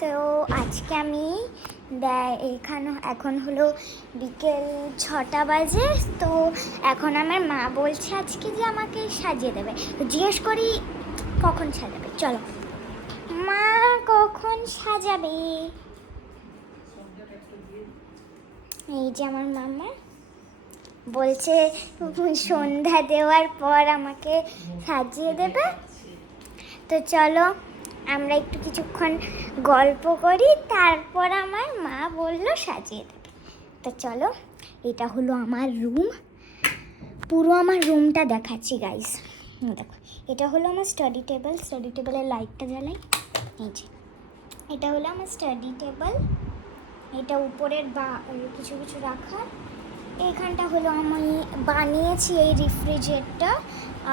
So আজকে আমি এখন হলো বিকেল 6টা বাজে। তো এখন আমার মা বলছে আজকে যে আমাকে সাজিয়ে দেবে। তো জিজ্ঞেস করি কখন সাজাবে। চলো মা, কখন সাজাবে? এই যে আমার মামা বলছে সন্ধ্যা দেওয়ার পর আমাকে সাজিয়ে দেবে। তো চলো আমরা একটু কিছুক্ষণ গল্প করি, তারপর আমার মা বললো সাজিয়ে দেবে। তো চলো, এটা হলো আমার রুম। পুরো আমার রুমটা দেখাচ্ছি গাইস। দেখো, এটা হলো আমার স্টাডি টেবিলের লাইটটা জ্বালাই। এই যে এটা হলো আমার স্টাডি টেবিল। এটা উপরের কিছু কিছু রাখার। এইখানটা হলো আমি বানিয়েছি এই রেফ্রিজারেটরটা।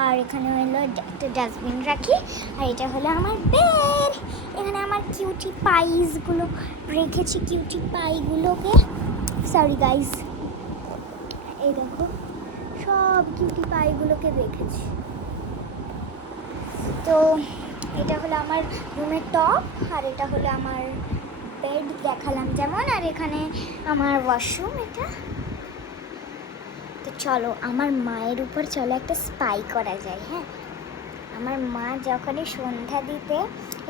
আর এখানে হলো একটা ডাস্টবিন রাখি। আর এটা হলো আমার বেড। এখানে আমার কিউটি পাইসগুলো রেখেছি, কিউটি পাইগুলোকে। সরি গাইস, এই দেখো সব কিউটি পাইগুলোকে রেখেছি। তো এটা হলো আমার রুমের টপ, আর এটা হলো আমার বেড দেখালাম যেমন। আর এখানে আমার ওয়াশরুম এটা। তো চলো আমার মায়ের উপর চলো একটা স্পাই করা যায়। হ্যাঁ, আমার মা যখনই সন্ধ্যা দিতে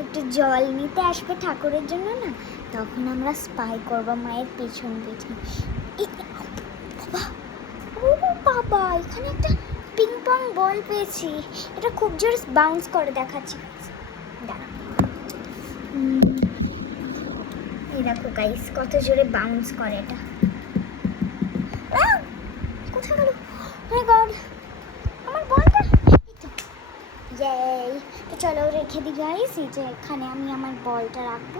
একটু জল নিতে আসবে ঠাকুরের জন্য না, তখন আমরা স্পাই করবো মায়ের পেছন পেছন। বাবা, ও বাবা, এখানে একটা পিং পং বল পেয়েছি। এটা খুব জোর বাউন্স করে, দেখাচ্ছি। দাঁড়া, এই দেখো গাইস কত জোরে বাউন্স করে এটা। কোথায় গেল? মাই গড, আমার বলটা। ইয়েই। তো চলো রেখে দিই গাইস। এই যে এখানে আমি আমার বলটা রাখবো।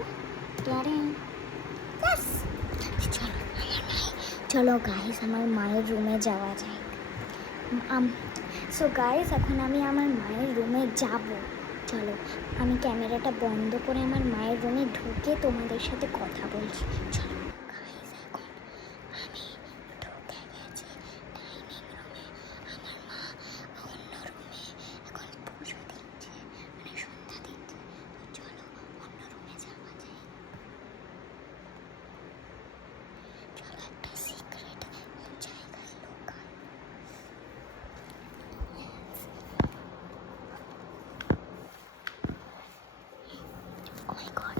চলো গাইস আমার মায়ের রুমে যাওয়া যায়। সো গাইস এখন আমি আমার মায়ের রুমে যাব। চলো আমি ক্যামেরাটা বন্ধ করে আমার মায়ের রুমে ঢুকে তোমাদের সাথে কথা বলছি। চলো গাইস, এখন আমি ঢুকে গেছি ডাইনিং রুমে। আমার মা অন্য রুমে এখন পুজো দিচ্ছে, মানে সন্ধ্যা দিচ্ছে। তো চলো অন্য রুমে যাওয়া যায়। চলো একটা সিক্রেট জায়গায় লুকাই। Oh my god.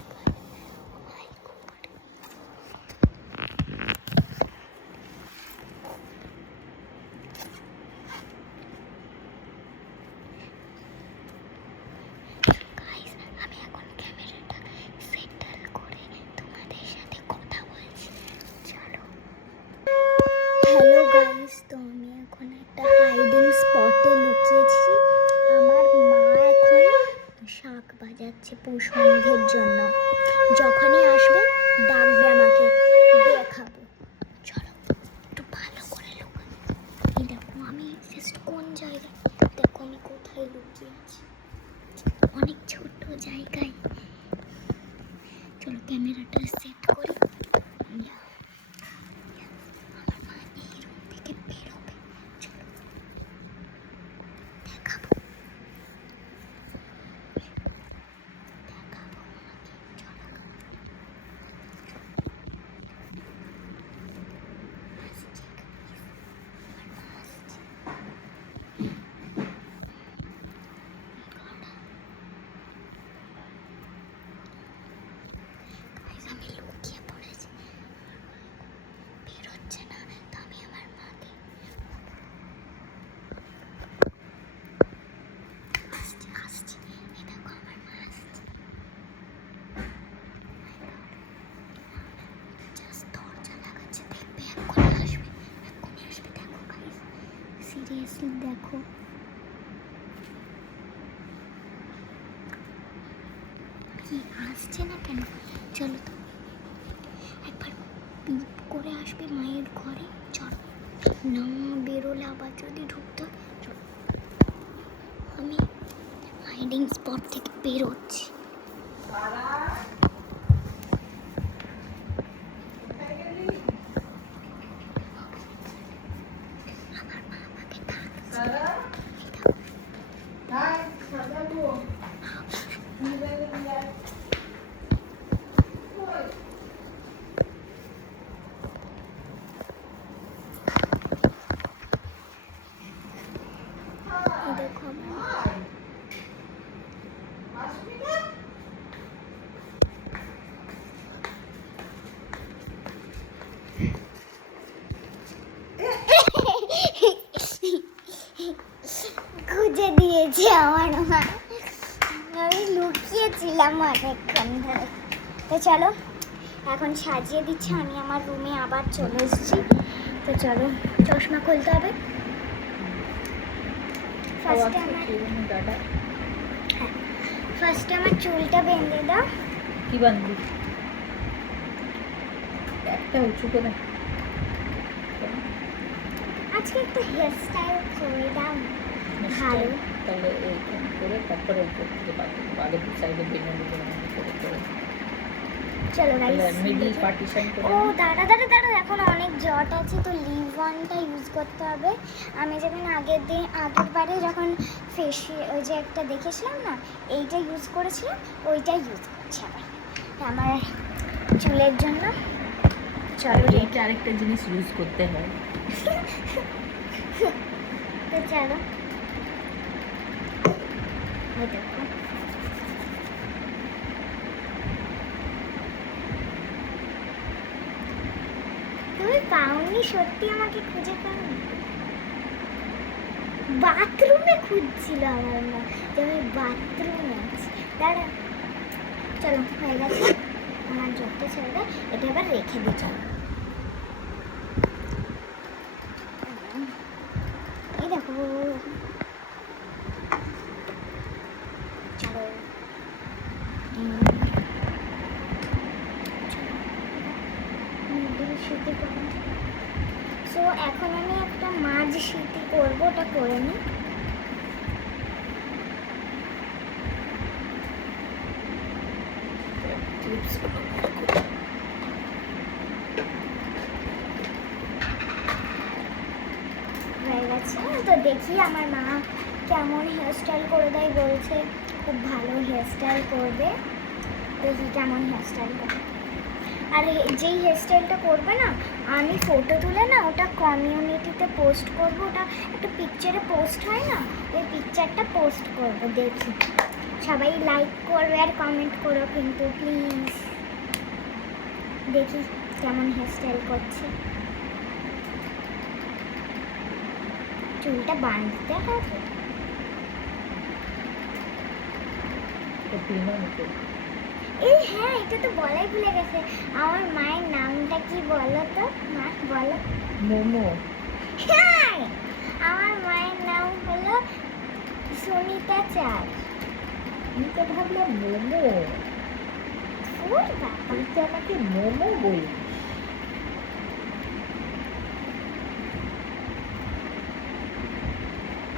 Hello guys, তো আমি এখন একটা হাইডিং স্পটে লুকিয়েছি। আমার মা এখন শাঁখ বাজাচ্ছে সন্ধ্যের জন্য। যখনই আসবে ডাকবে আমাকে, দেখাবো। চলো একটু ভালো করে লুকাই। এই দেখো আমি জাস্ট কোন জায়গায়, দেখো আমি কোথায় লুকিয়ে আছি, অনেক ছোট জায়গায়। চলো ক্যামেরাটা সেট করি। আমি লুকিয়ে পড়েছি, বের হচ্ছে না। তো আমি আমার মাকে আসছি। এই দেখো আমার মা আসছে। জাস্ট দরজা লাগাচ্ছে, দেখবে এক্ষুনি আসবে, এক্ষুনি আসবে। দেখো গাইস, সিরিয়াসলি দেখো। কি আসছে না কেন? চলো তো একবার পিপ করে আসবে মায়ের ঘরে। চলো না, বেরোলে আবার যদি ঢুকতে। আমি হাইডিং স্পট থেকে বেরোচ্ছি। আমার মা আমাকে ডাকছে। ছিলাম অনেকক্ষণ ধরে। তো চলো এখন সাজিয়ে দিচ্ছে, আমি আমার রুমে আবার চলে এসেছি। তো চলো চশমা খুলতে হবে। ফার্স্টে আমার চুলটা বেঁধে দাও। কি বাঁধবি? একটা উঁচু করে আজকে একটা হেয়ার স্টাইল করে দাও ভালো। তাহলে এইখানে করে তারপরে উপর থেকে আগে দু সাইডে বেনুনি করে করে চলো গাইস, মিডল পার্টিশন করে। ও দাঁড়া দাঁড়া দাঁড়া, এখন অনেক জট আছে তো লিভ অনটা ইউজ করতে হবে। আমি যখন আগের বারে যখন ফেসিয়াল ওই যে একটা দেখেছিলাম না, এইটা ইউজ করেছিলাম, ওইটা ইউজ করছি আবার আমার চুলের জন্য। চলো এইটা আরেকটা জিনিস ইউজ করতে হয়। তো চলো দেখো তুমি পাওনি, সত্যি আমাকে খুঁজে পাওনি? বাথরুমে খুঁজছিল আমার মা, তুমি বাথরুমে আছি। দাঁড়া চলো হয়ে গেছে আমার জটটা ছেড়ে দেয়, এটা এবার রেখে দিই। চলো এই দেখো, চলো সো এখন আমি একটা মাঝ সিটি করবো, ওটা করে নিই। হয়ে গেছে। তো দেখি আমার মা কেমন হেয়ারস্টাইল করে দেয়, বলছে খুব ভালো হেয়ারস্টাইল করবে। দেখি কেমন হেয়ারস্টাইল করে। আর যেই হেয়ারস্টাইলটা করবে না, আমি ফটো তুলে না ওটা কমিউনিটিতে পোস্ট করব। ওটা একটা পিকচারে পোস্ট হয় না, ওই পিকচারটা পোস্ট করব। দেখি সবাই লাইক করবে আর কমেন্ট করো কিন্তু প্লিজ। দেখি কেমন হেয়ারস্টাইল করছে। চুলটা বাঁধতে হবে। এই হ্যাঁ, এটা তো বলাই ভুলে গেছে, আমার মায়ের নামটা কি বলো তো? মা বলো। মোমো। হ্যাঁ, আমার মায়ের নাম হলো সুনিতা চাঁদ। আমি তো ভাবলাম মোমো। ওর বাবা, তুই তো আমাকে মোমো বলি।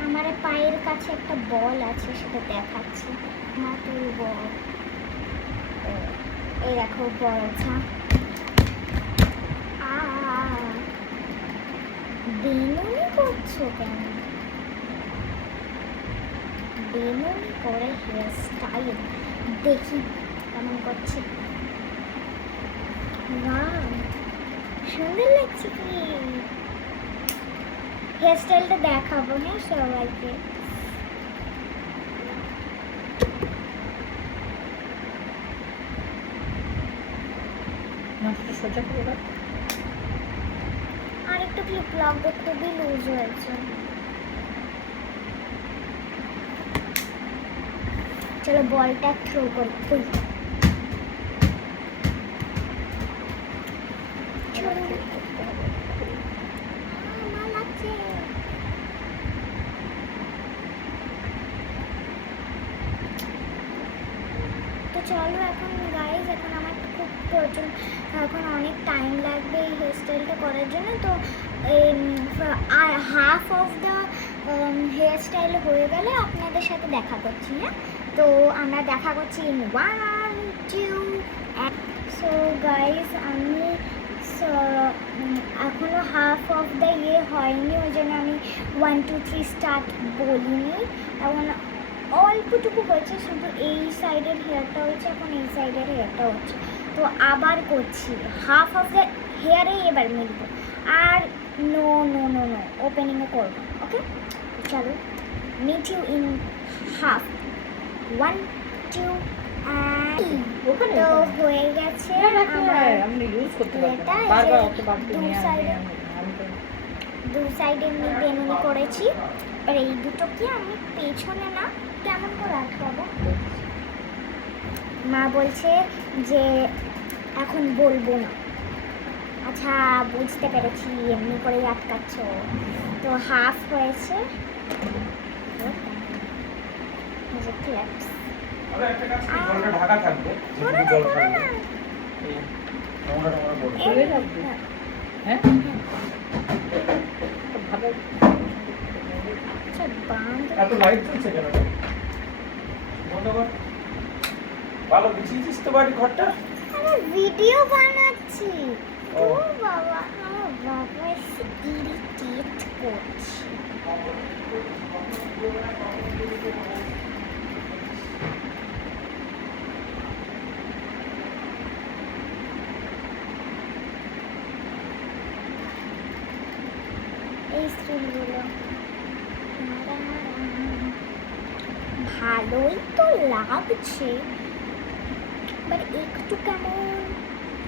আমার পায়ের কাছে একটা বল আছে, সেটা দেখাচ্ছি। মাটির বল, এই দেখো বলছা। বেনুনি করছো কেন? বেনুনি করে হেয়ার স্টাইল দেখি কেমন করছে। ওয়াও, সুন্দর লাগছে কি। হেয়ার স্টাইলটা দেখাবো হ্যাঁ সবাইকে। মাথাটা সোজা করে রাখ। আর একটু ক্লিপ লাগবে, খুবই লুজ হয়েছে। চলো বলটা থ্রো করি। আমার লাগছে। তো চলো এখন গাইজ, এখন আমার খুব প্রয়োজন, এখন অনেক টাইম লাগবে এই হেয়ারস্টাইলটা করার জন্য। তো হাফ অফ দ্য হেয়ারস্টাইল হয়ে গেলে আপনাদের সাথে দেখা করছি। হ্যাঁ, তো আমরা দেখা করছি ইন 1 2। সো গাইজ আমি এখনো হাফ অফ দ্য ইয়ে হয়নি, ওই জন্য আমি 1 2 3 স্টার্ট বলিনি। এখন অল্পটুকু হয়েছে, শুধু এই সাইডের হেয়ারটা হয়েছে, এখন এই সাইডের হেয়ারটা হচ্ছে। তো আবার করছি, হাফ অফ দ্য হেয়ারে এবার মিলবো। আর নো নো নো নো ওপেনিংও করবো। ওকে চলো, মিট ইউ ইন হাফ। 1 2 তো হয়ে গেছে আমার দু সাইডে আমি বেনুনি করেছি। আর এই দুটোকে আমি পেছনে না কেমন করে আটকাবো, মা বলছে যে এখন বলবো না। আচ্ছা, বুঝতে পেরেছি, এমনি করেই আটকাচ্ছ। তো হাফ হয়েছে। ক্লিপস আরে একটা কাজ কি, জলটা ঢাকা থাকবে, যেটুকু জল থাকবে এই নোংরা নোংরা পড়বে। খুলে রাখবি হ্যাঁ তো ভালো আচ্ছা, বাঁধ। এত লাইট জ্বলছে কেন রে? বন্ধ কর। ভালো বিছিয়েছিস তো বাড়ি ঘরটা? আমি ভিডিও বানাচ্ছি। ও। ও বাবা, আমার বাবা এসে ইরিটেট করছে। এই স্ক্রিনগুলো ভালোই তো লাগছে, বাট একটু কেমন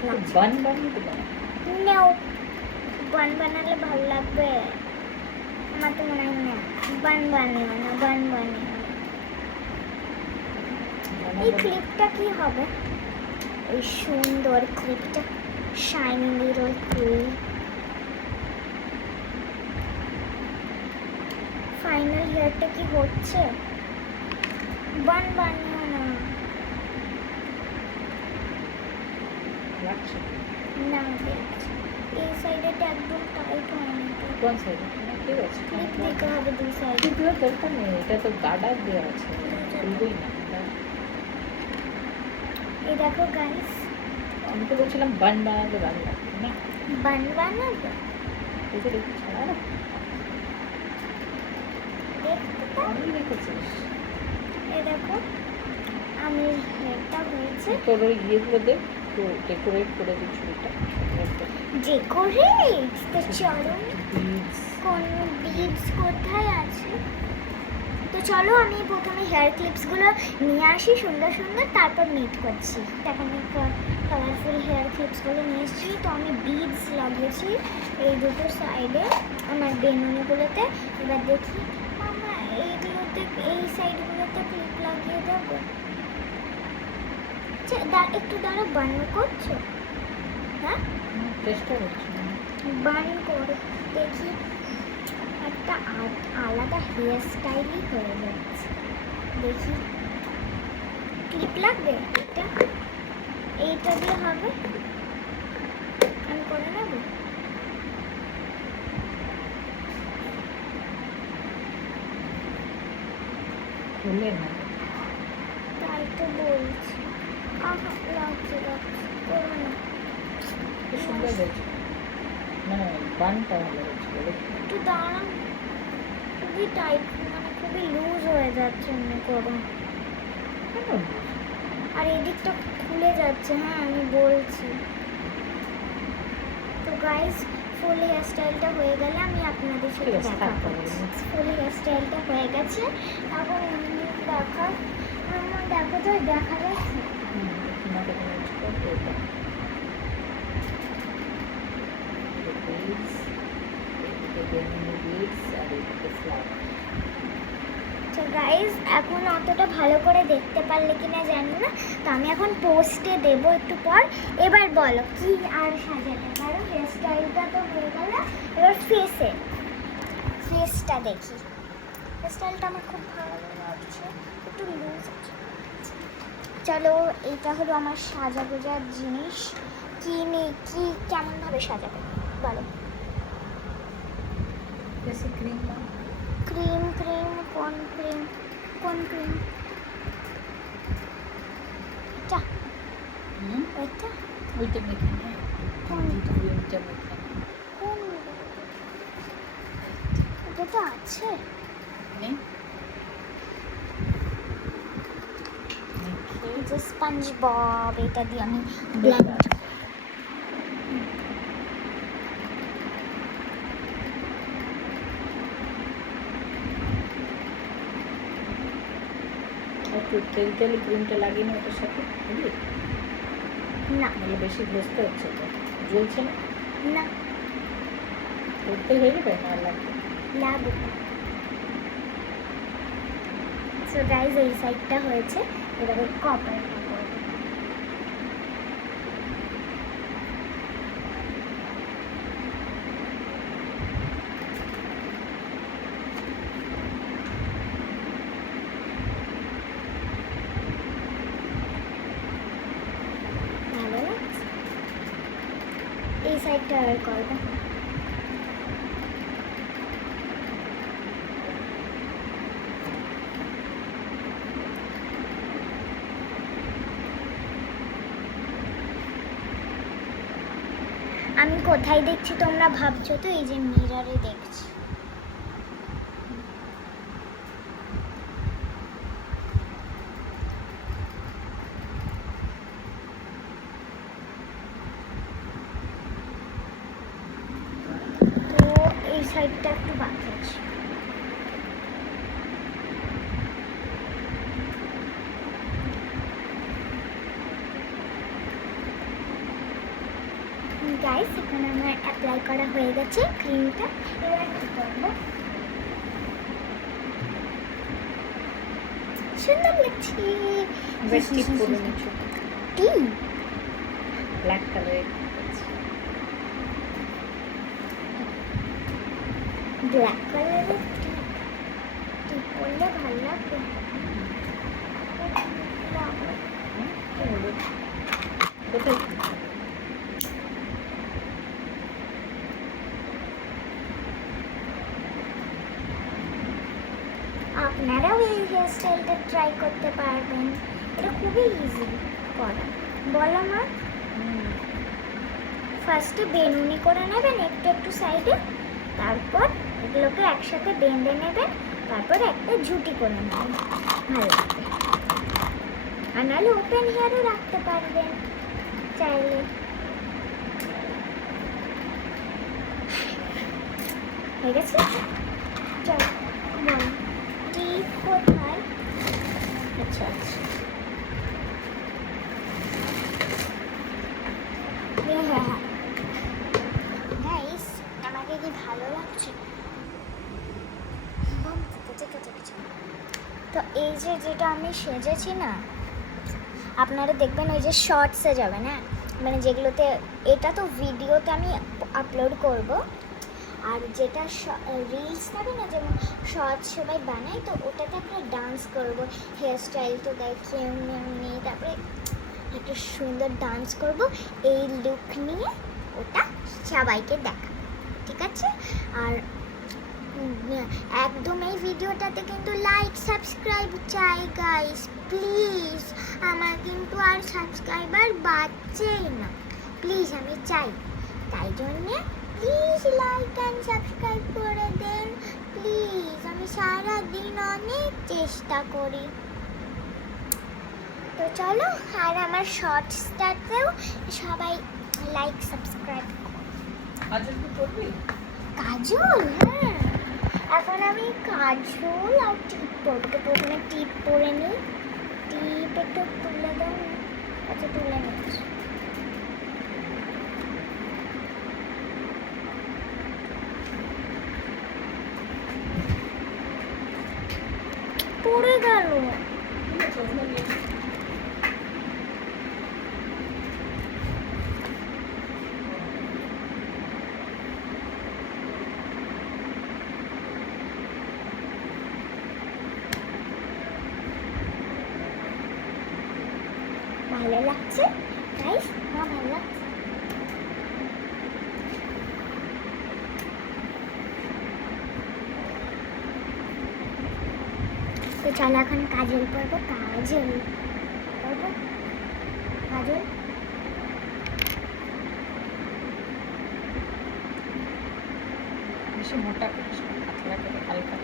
লাগছে। বান বানিয়ে দেবো নাও, বান বানালে ভালো লাগবে। আমার তো মনে হয় না। বান বানিও না, বান বানিও না। এই ক্লিপটা কি হবে? এই সুন্দর ক্লিপটা, শাইনি লিটল ক্লিপ। ফাইনাল হেয়ারটা কি হচ্ছে? বান বানিও না। লাগছে না, দেখছি এই সাইডেটা একদম টাইট হয়নি। কোন সাইডে ঠিক আছে ক্লিপ দিতে হবে দুই সাইডে। এগুলো দরকার নেই, এটা তো গার্ডার দেওয়া আছে, খুলবেই না। এই দেখো গাইস, আমি তো বলছিলাম বান বানাতে ভালো লাগবে না, বান বানাবো। এটা একটু ছাড়া দেখতে পাও? আমি দেখেছিস এই দেখো, আমি হেয়ারটা হয়েছে। তোর ওই ইয়েগুলো দেখ, তো ডেকোরেট করে দিই চুলটা যে করে তো চলো, বিডস কোন বিডস কোথায় আছে? তো চলো আমি প্রথমে হেয়ার ক্লিপসগুলো নিয়ে আসি সুন্দর সুন্দর, তারপর মিট করছি। দেখো আমি কালারফুল হেয়ার ক্লিপসগুলো নিয়ে এসেছি। তো আমি বিডস লাগিয়েছি এই দুটো সাইডে আমার বেনুনিগুলোতে। এবার দেখি আমরা এইগুলোতে, এই সাইডগুলোতে ক্লিপ লাগিয়ে দেবো। আচ্ছা, একটু দাঁড়া, বান করছো? হ্যাঁ, চেষ্টা করছি বান করে দেখি, একটা আলাদা হেয়ার স্টাইলই হয়ে যাচ্ছে। দেখি ক্লিপ লাগবে, এটা এইটা দিয়ে হবে। আমি করে নেব। খুলে না তাই তো বলছি। আহা, লাগছে লাগছে, করো না। খুব সুন্দর হয়েছে, মানে বানটা ভালো হয়েছে বলে একটু দাঁড়ান, খুবই টাইট, মানে খুবই লুজ হয়ে যাচ্ছে এমনি করো। কেন আর এদিকটা খুলে যাচ্ছে। হ্যাঁ, আমি বলছি। তো গাইস, ফুল হেয়ার স্টাইলটা হয়ে গেলে আমি আপনাদের সাথে ঠিক আছে, দেখা থাক করছি। তাহলে। ফুল হেয়ার স্টাইলটা হয়ে গেছে, এখন এমনি দেখা, দেখো তো দেখা যাচ্ছে। তোমাকে এটা তো গাইস, এখন অতটা ভালো করে দেখতে পারলে কিনা জানি না। তো আমি এখন পোস্টে দেবো একটু পর। এবার বলো কি আর সাজাতে পারো? হেয়ার স্টাইলটা তো হয়ে গেল, এবার ফেসটা দেখি। হেয়ার স্টাইলটা আমার খুব ভালো লাগছে, একটু লুজ আছে। চলো, এইটা হলো আমার সাজা গোজার জিনিস। কি নেই, কি কেমনভাবে সাজাবে বলো? ক্রিম ক্রিম ক্রিম কোন ক্রিম? কোন ক্রিম? এটা এটা ওইটা মেখে কোনটা? ক্রিমটা মেখে কোন? এটা তো আছে। নেই এই যে স্পঞ্জ বব, এটা দিয়ে আমি ব্লেন্ড। একটু তেল তেলে ক্রিমটা লাগিয়ে নি ওটার সাথে, বুঝলি? না নাহলে বেশি ঘষতে হচ্ছে, তো জ্বলছে না, না, করতে হয়ে যাবে না লাগবে। লাগবে। সো গাইজ, এই সাইডটা হয়েছে, এবারে কপারটা করবো। এই সাইডটা আর করবো। আমি কোথায় দেখছি তোমরা ভাবছো তো, এই যে মিররে দেখছি। তো এই সাইডটা একটু বাকি আছে। গাইস, এখানে আমার অ্যাপ্লাই করা হয়ে গেছে ক্রিমটা। এবার কি করবো? সুন্দর লাগছে। এবার টিপ করে নিচ্ছি, টিপ ব্ল্যাক কালারের ব্ল্যাক কালারের টিপ। টিপ করলে ভালো লাগবে। কোথায় আপনারাও এই হেয়ার স্টাইলটা ট্রাই করতে পারবেন। এটা খুবই ইজি করা। বলো মা। ফার্স্টে বেনুনি করে নেবেন একটু একটু সাইডে, তারপর এগুলোকে একসাথে বেঁধে নেবেন, তারপর একটা ঝুটি করে নেবেন। ভালো লাগবে। আর নাহলে ওপেন হেয়ারও রাখতে পারবেন চাইলে। হয়ে গেছে? চলো বল, টিপ কোথায়? আচ্ছা আচ্ছা হ্যাঁ, গাইস, আমাকে কি ভালো লাগছে? তো এই যে যেটা আমি সেজেছি না, আপনারা দেখবেন ওই যে শর্টসে যাবে না, মানে যেগুলোতে, এটা তো ভিডিওতে আমি আপলোড করব, আর যেটা রিলস থাকে না, যেমন শর্টস সবাই বানায়, তো ওটাতে একটা ডান্স করব। হেয়ার স্টাইল তো দেখি এমনি এমনি, তারপরে একটা সুন্দর ডান্স করব এই লুক নিয়ে, ওটা সবাইকে দেখা, ঠিক আছে? আর একদম এই ভিডিওটাতে কিন্তু লাইক সাবস্ক্রাইব চাই গাইস, প্লিজ। আমার কিন্তু আর সাবস্ক্রাইবার বাড়ছেই না, প্লিজ, আমি চাই। তাই জন্যে প্লিজ লাইক অ্যান্ড সাবস্ক্রাইব করে দেন প্লিজ। আমি সারাদিন অনেক চেষ্টা করি। তো চলো, আর আমার শর্টসটাতেও সবাই লাইক সাবস্ক্রাইব। আজকে কি করবি? কাজল, হ্যাঁ, এখন আমি কাজল আর টিপ পরবো। তো প্রথমে টিপ পরে নিই। টিপ একটু তুলে দাও না। আচ্ছা, তুলে নিচ্ছি। পড়ে গেল। ভালো লাগছে গাইস? হ্যাঁ, ভালো লাগছে। তো চলো এখন কাজল পরবো। কাজল পরবো, কাজল। বেশি মোটা করিস না, পাতলা করে হালকা।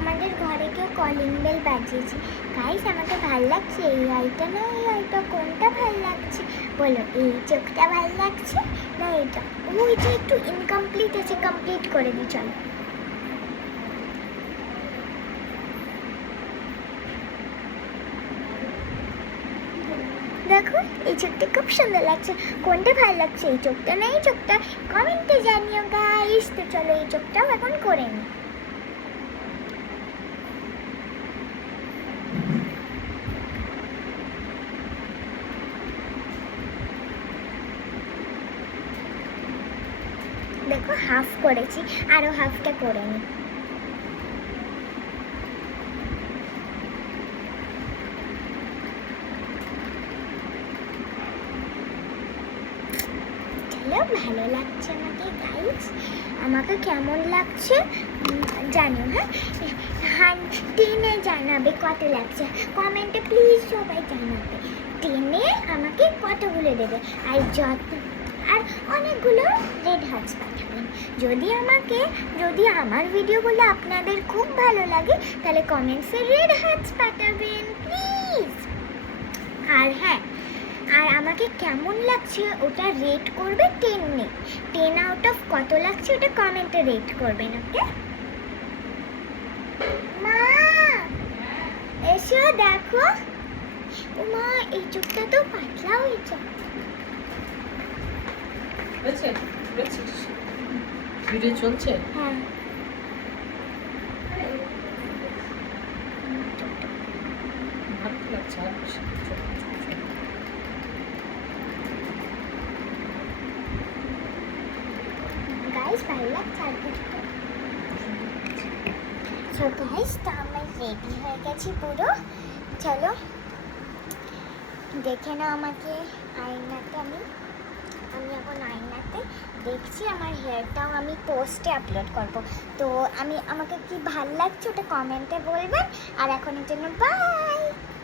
আমাদের ঘরে কেউ কলিং বেল বাজিয়েছে গাইস। আমাকে ভালো লাগছে এই আইটা না এই আইটা, কোনটা ভালো লাগছে বলো? এই চোখটা ভালো লাগছে না এইটা? ওইটা একটু ইনকমপ্লিট আছে, কমপ্লিট করে দিই। চলো, দেখো এই চোখটা খুব সুন্দর লাগছে। কোনটা ভালো লাগছে, এই চোখটা না এই চোখটা? কমেন্টে জানিও গাইস। তো চলো এই চোখটাও এখন করে নিই। দেখো হাফ করেছি, আরও হাফটা করে নিই। ভালো লাগছে আমাকে গাইস, আমাকে কেমন লাগছে জানো? হ্যাঁ, 10-এ জানাবে কত লাগছে, কমেন্টে প্লিজ সবাই জানাবে। 10-এ আমাকে কতগুলো দেবে, আর আর অনেকগুলো রেড হার্টস পাঠাবেন। যদি আমার ভিডিওগুলো আপনাদের খুব ভালো লাগে তাহলে কমেন্টসে রেড হার্টস পাঠাবেন প্লিজ। আর হ্যাঁ, আর আমাকে কেমন লাগছে ওটা রেট করবে 10-এ। 10 আউট অফ কত লাগছে ওটা কমেন্টে রেট করবেন। ওকে মা এসো দেখো, ও মা এই চোখটা তো পাতলা হয়েছে। ভিডিও চলছে। হ্যাঁ ভালো লাগছে আর বেশি কিছু না। গাইস ভালো লাগছে আর কিছু। সো গাইস, তো আমরা রেডি হয়ে গেছি পুরো। চলো দেখে নাও আমাকে আয়নাতে। আমি এখন আয়নাতে দেখছি, আমার হেয়ারটাও আমি পোস্টে আপলোড করব। তো আমাকে কি ভালো লাগছে ওটা কমেন্টে বলবেন। আর এখনের জন্য বাই।